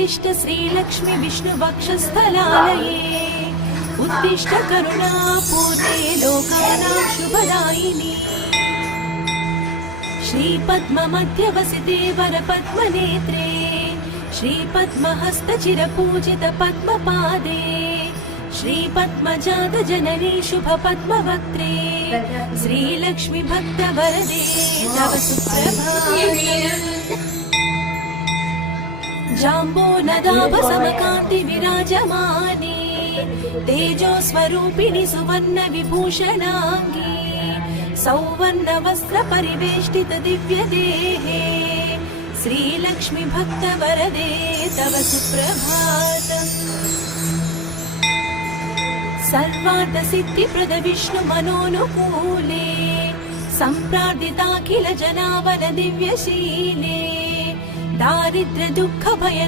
उत्तिष्ठ श्रीलक्ष्मी विष्णुवक्षस्थलालये उत्तिष्ठ करुणापूर्णे लोकानां शुभदायिनी श्रीपद्ममध्यवसिते वरपद्मनेत्रे श्रीपद्महस्तचिरपूजित पद्मपादे श्रीपद्मजातजननी शुभपद्मवक्त्रे श्रीलक्ष्मी भक्तवरदे तव सुप्रभातम् जाम्बोनदाभसमकान्ति विराजमाने तेजोस्वरूपिणि सुवर्ण विभूषणाङ्गी सौवर्ण वस्त्र परिवेष्टित दिव्य देहे श्रीलक्ष्मी भक्तवरदे तव सुप्रभातम् सर्वार्थ सिद्धिप्रद विष्णु मनोनुकूले सम्प्रार्थिताखिल जनावन दिव्यशीले दारिद्र्य दुःख भय